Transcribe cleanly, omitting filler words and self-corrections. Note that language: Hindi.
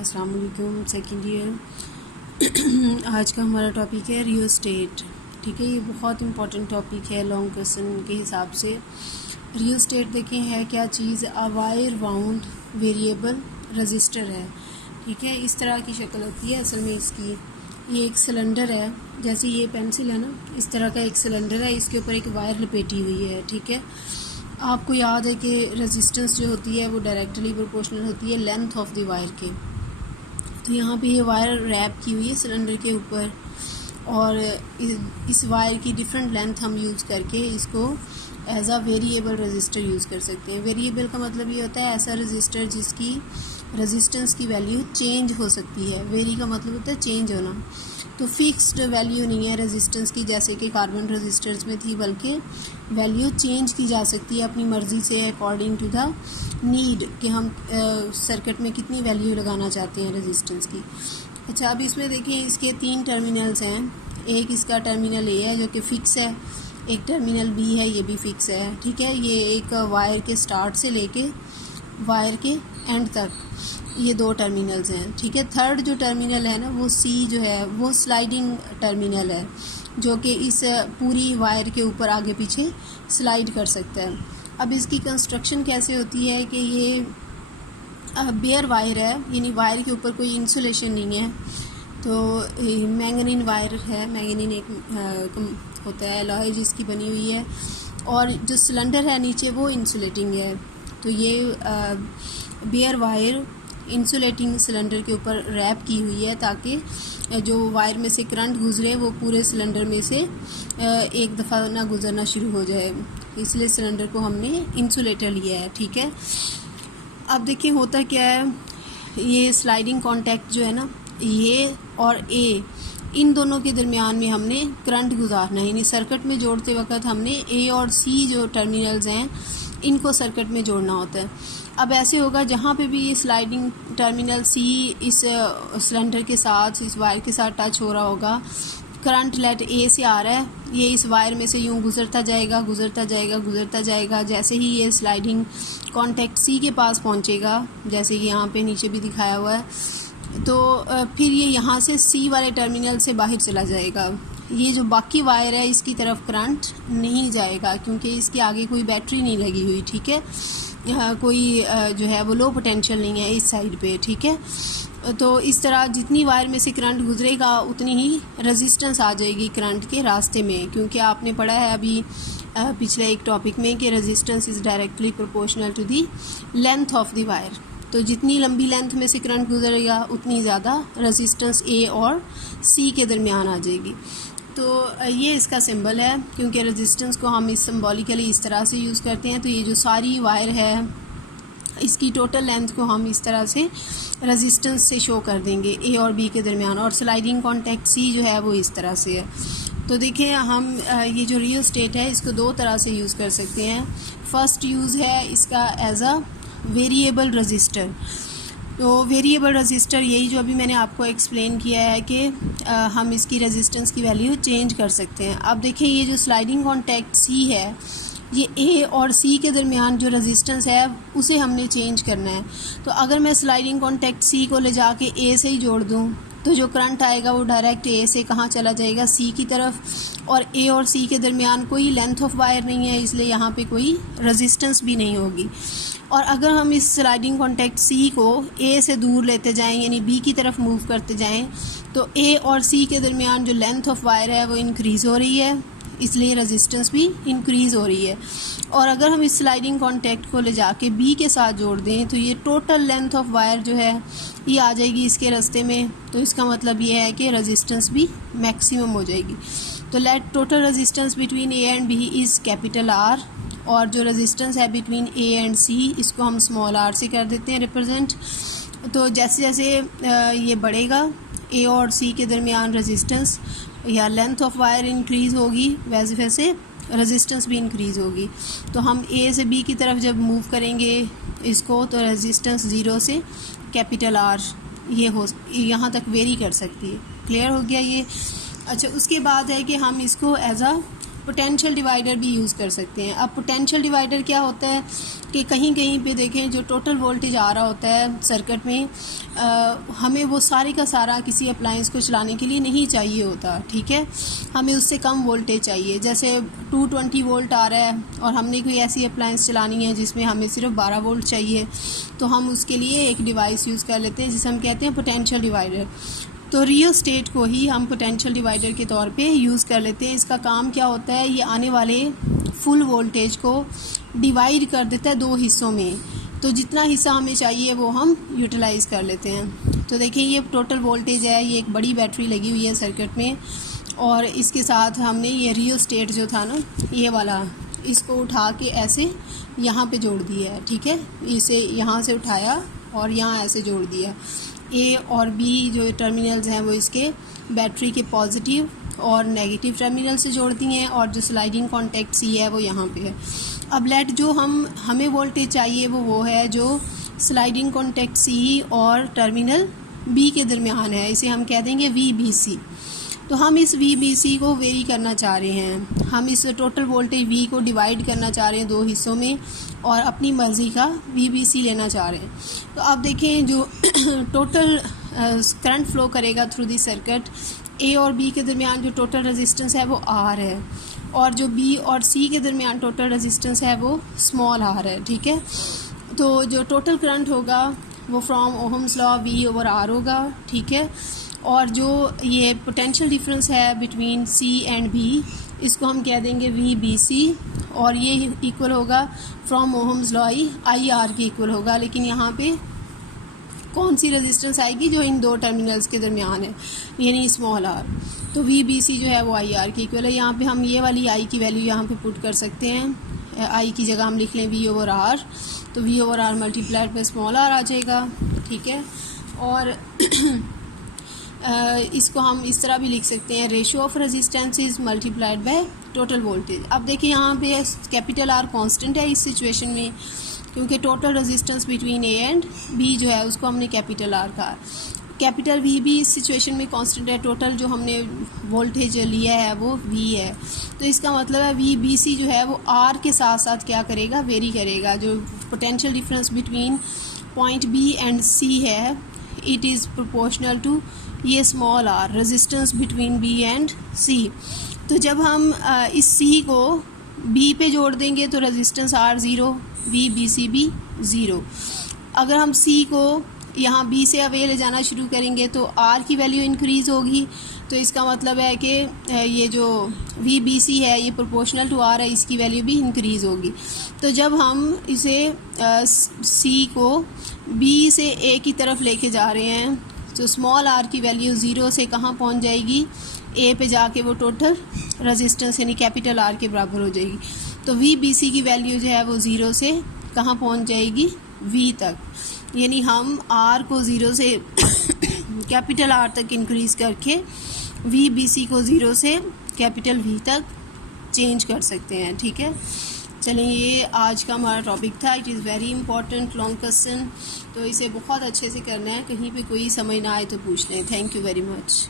अस्सलाम वालेकुम सेकेंड ईयर। आज का हमारा टॉपिक है रियल स्टेट। ठीक है, ये बहुत इंपॉर्टेंट टॉपिक है लॉन्ग क्वेश्चन के हिसाब से। रियल स्टेट देखें है क्या चीज़, a wire wound variable resistor है। ठीक है, इस तरह की शक्ल होती है असल में इसकी। ये एक सिलेंडर है, जैसे ये पेंसिल है ना, इस तरह का एक सिलेंडर है, इसके ऊपर एक वायर लपेटी हुई है। ठीक है, आपको याद है कि रेजिस्टेंस जो होती है वो डायरेक्टली प्रोपोर्शनल होती है लेंथ ऑफ द वायर के। तो यहाँ पे ये वायर रैप की हुई है सिलेंडर के ऊपर, और इस वायर की डिफरेंट लेंथ हम यूज़ करके इसको as a variable register use कर सकते हैं। वेरिएबल का मतलब ये होता है ऐसा रजिस्टर जिसकी रेजिस्टेंस की वैल्यू चेंज हो सकती है। वेरी का मतलब होता है चेंज होना। तो फिक्स्ड वैल्यू नहीं है रेजिस्टेंस की जैसे कि कार्बन रजिस्टर्स में थी, बल्कि वैल्यू चेंज की जा सकती है अपनी मर्ज़ी से अकॉर्डिंग टू द नीड कि हम सर्किट में कितनी वैल्यू लगाना चाहते हैं रेजिस्टेंस की। अच्छा, अब इसमें देखें इसके 3 टर्मिनल्स हैं। एक इसका टर्मिनल ए है जो कि फ़िक्स है, एक टर्मिनल बी है, ये भी फ़िक्स है। ठीक है, ये एक वायर के स्टार्ट से लेके वायर के एंड तक ये 2 टर्मिनल्स हैं। ठीक है, थर्ड जो टर्मिनल है ना वो सी जो है वो स्लाइडिंग टर्मिनल है, जो कि इस पूरी वायर के ऊपर आगे पीछे स्लाइड कर सकता है। अब इसकी कंस्ट्रक्शन कैसे होती है कि ये बेयर वायर है, यानी वायर के ऊपर कोई इंसुलेशन नहीं है। तो मैंगनीन वायर है, मैंगनीन एक होता है एलॉय जिसकी बनी हुई है, और जो सिलेंडर है नीचे वो इंसुलेटिंग है। तो ये बेयर वायर इंसुलेटिंग सिलेंडर के ऊपर रैप की हुई है ताकि जो वायर में से करंट गुजरे वो पूरे सिलेंडर में से एक दफ़ा ना गुजरना शुरू हो जाए, इसलिए सिलेंडर को हमने इंसुलेटर लिया है। ठीक है, अब देखिए होता क्या है, ये स्लाइडिंग कॉन्टैक्ट जो है ना, ये और ए, इन दोनों के दरमियान में हमने करंट गुजारना है, यानी सर्किट में जोड़ते वक्त हमने ए और सी जो टर्मिनल्स हैं इनको सर्किट में जोड़ना होता है। अब ऐसे होगा जहाँ पे भी ये स्लाइडिंग टर्मिनल सी इस सिलेंडर के साथ, इस वायर के साथ टच हो रहा होगा, करंट लेट ए से आ रहा है, ये इस वायर में से यूँ गुजरता जाएगा गुजरता जाएगा गुजरता जाएगा। जैसे ही ये स्लाइडिंग कॉन्टैक्ट सी के पास पहुँचेगा, जैसे यहाँ पे नीचे भी दिखाया हुआ है, तो फिर ये यहाँ से सी वाले टर्मिनल से बाहर चला जाएगा। ये जो बाकी वायर है इसकी तरफ करंट नहीं जाएगा क्योंकि इसके आगे कोई बैटरी नहीं लगी हुई। ठीक है, कोई जो है वो लो पोटेंशियल नहीं है इस साइड पे। ठीक है, तो इस तरह जितनी वायर में से करंट गुजरेगा उतनी ही रेजिस्टेंस आ जाएगी करंट के रास्ते में, क्योंकि आपने पढ़ा है अभी पिछले एक टॉपिक में कि resistance is directly proportional to the length of the wire. तो जितनी लंबी लेंथ में से करंट गुजरेगा उतनी ज़्यादा रेजिस्टेंस ए और सी के दरमियान आ जाएगी। तो ये इसका सिंबल है, क्योंकि रेजिस्टेंस को हम इस सिंबॉलिकली इस तरह से यूज़ करते हैं। तो ये जो सारी वायर है इसकी टोटल लेंथ को हम इस तरह से रेजिस्टेंस से शो कर देंगे ए और बी के दरमियान, और स्लाइडिंग कॉन्टैक्ट सी जो है वो इस तरह से है। तो देखें हम ये जो रियल स्टेट है इसको 2 तरह से यूज़ कर सकते हैं। फर्स्ट यूज़ है इसका एज अ वेरिएबल रजिस्टर। तो वेरिएबल रजिस्टर यही जो अभी मैंने आपको एक्सप्लेन किया है कि हम इसकी रेजिस्टेंस की वैल्यू चेंज कर सकते हैं। अब देखिए ये जो स्लाइडिंग कॉन्टैक्ट सी है, ये ए और सी के दरमियान जो रेजिस्टेंस है उसे हमने चेंज करना है। तो अगर मैं स्लाइडिंग कॉन्टैक्ट सी को ले जाके ए से ही जोड़ दूँ तो जो करंट आएगा वो डायरेक्ट ए से कहाँ चला जाएगा, सी की तरफ, और ए और सी के दरमियान कोई लेंथ ऑफ वायर नहीं है, इसलिए यहाँ पे कोई रेजिस्टेंस भी नहीं होगी। और अगर हम इस स्लाइडिंग कॉन्टैक्ट सी को ए से दूर लेते जाएं, यानी बी की तरफ मूव करते जाएं, तो ए और सी के दरमियान जो लेंथ ऑफ वायर है वो इंक्रीज़ हो रही है, इसलिए रेजिस्टेंस भी इंक्रीज़ हो रही है। और अगर हम इस स्लाइडिंग कॉन्टैक्ट को ले जाके बी के साथ जोड़ दें तो ये टोटल लेंथ ऑफ वायर जो है ये आ जाएगी इसके रास्ते में। तो इसका मतलब ये है कि रेजिस्टेंस भी मैक्सिमम हो जाएगी। तो let total resistance between A and B is capital R, और जो रेजिस्टेंस है बिटवीन ए एंड सी इसको हम स्मॉल आर से कर देते हैं रिप्रेजेंट। तो जैसे जैसे ये बढ़ेगा ए और सी के दरमियान रेजिस्टेंस या लेंथ ऑफ वायर इंक्रीज़ होगी, वैसे वैसे रेजिस्टेंस भी इंक्रीज़ होगी। तो हम ए से बी की तरफ जब मूव करेंगे इसको, तो रेजिस्टेंस 0 से कैपिटल आर ये हो यहाँ तक वेरी कर सकती है। क्लियर हो गया ये? अच्छा, उसके बाद है कि हम इसको एज अ पोटेंशियल डिवाइडर भी यूज़ कर सकते हैं। अब पोटेंशियल डिवाइडर क्या होता है कि कहीं कहीं पे देखें जो टोटल वोल्टेज आ रहा होता है सर्किट में, हमें वो सारे का सारा किसी अप्लायंस को चलाने के लिए नहीं चाहिए होता, ठीक है, हमें उससे कम वोल्टेज चाहिए। जैसे 220 वोल्ट आ रहा है और हमने कोई ऐसी अप्लायंस चलानी है जिसमें हमें सिर्फ 12 वोल्ट चाहिए, तो हम उसके लिए एक डिवाइस यूज़ कर लेते हैं जिसे हम कहते हैं पोटेंशियल डिवाइडर। तो रियोस्टेट को ही हम पोटेंशियल डिवाइडर के तौर पे यूज़ कर लेते हैं। इसका काम क्या होता है, ये आने वाले फुल वोल्टेज को डिवाइड कर देता है 2 हिस्सों में, तो जितना हिस्सा हमें चाहिए वो हम यूटिलाइज़ कर लेते हैं। तो देखिए ये टोटल वोल्टेज है, ये एक बड़ी बैटरी लगी हुई है सर्किट में, और इसके साथ हमने ये रियोस्टेट जो था ना ये वाला, इसको उठा के ऐसे यहाँ पे जोड़ दिया है, ठीक है, इसे यहाँ से उठाया और यहाँ ऐसे जोड़ दिया। ए और बी जो टर्मिनल्स हैं वो इसके बैटरी के पॉजिटिव और नेगेटिव टर्मिनल से जोड़ दिए हैं, और जो स्लाइडिंग कॉन्टैक्ट सी है वो यहाँ पे है। अब लेट जो हमें वोल्टेज चाहिए वो है जो स्लाइडिंग कॉन्टैक्ट सी और टर्मिनल बी के दरमियान है, इसे हम कह देंगे VBC। तो हम इस VBC को वेरी करना चाह रहे हैं, हम इस टोटल वोल्टेज V को डिवाइड करना चाह रहे हैं 2 हिस्सों में और अपनी मर्ज़ी का VBC लेना चाह रहे हैं। तो आप देखें जो टोटल करंट फ्लो करेगा थ्रू दी सर्किट, A और B के दरमियान जो टोटल रेजिस्टेंस है वो R है, और जो B और C के दरमियान टोटल रेजिस्टेंस है वो स्मॉल r है, ठीक है। तो जो टोटल करंट होगा वो फ्रॉम ओहम्स लॉ V/R होगा, ठीक है। और जो ये पोटेंशियल डिफरेंस है बिटवीन C एंड B, इसको हम कह देंगे VBC, और ये इक्वल होगा फ्रॉम ओहम्स लॉ IR के इक्वल होगा। लेकिन यहाँ पे कौन सी रेजिस्टेंस आएगी, जो इन 2 टर्मिनल्स के दरमियान है, यानी स्मॉल r। तो VBC जो है वो IR के इक्वल है। यहाँ पे हम ये वाली I की वैल्यू यहाँ पे पुट कर सकते हैं, I की जगह हम लिख लें V/R, तो V/R multiplied by small r आ जाएगा, ठीक है। और इसको हम इस तरह भी लिख सकते हैं, ratio of resistance is multiplied by total voltage. अब देखिए यहाँ पे कैपिटल R कांस्टेंट है इस सिचुएशन में, क्योंकि total resistance between A and B जो है उसको हमने कैपिटल R कहा। कैपिटल V भी इस सिचुएशन में कांस्टेंट है, टोटल जो हमने वोल्टेज लिया है वो V है। तो इसका मतलब है VBC जो है वो R के साथ साथ क्या करेगा, वेरी करेगा। जो potential difference between point B and C है, इट इज़ प्रोपोर्शनल टू ये small r resistance between B and C। तो जब हम इस C को B पे जोड़ देंगे तो रेजिस्टेंस R 0, VBC भी 0। अगर हम C को यहाँ B से अवे ले जाना शुरू करेंगे तो R की वैल्यू इंक्रीज़ होगी, तो इसका मतलब है कि ये जो VBC है ये प्रोपोर्शनल टू R है, इसकी वैल्यू भी इंक्रीज़ होगी। तो जब हम इसे C को B से A की तरफ लेके जा रहे हैं तो स्मॉल r की वैल्यू 0 से कहाँ पहुँच जाएगी, A पे जाके वो टोटल रेजिस्टेंस यानी कैपिटल R के बराबर हो जाएगी। तो VBC की वैल्यू जो है वो 0 से कहाँ पहुँच जाएगी, V तक। यानी हम R को 0 से कैपिटल R तक इंक्रीज़ करके VBC को 0 से कैपिटल V तक चेंज कर सकते हैं, ठीक है। चलिए ये आज का हमारा टॉपिक था। It is very important long question, तो इसे बहुत अच्छे से करना है, कहीं पे कोई समझ ना आए तो पूछ लें। Thank you very much.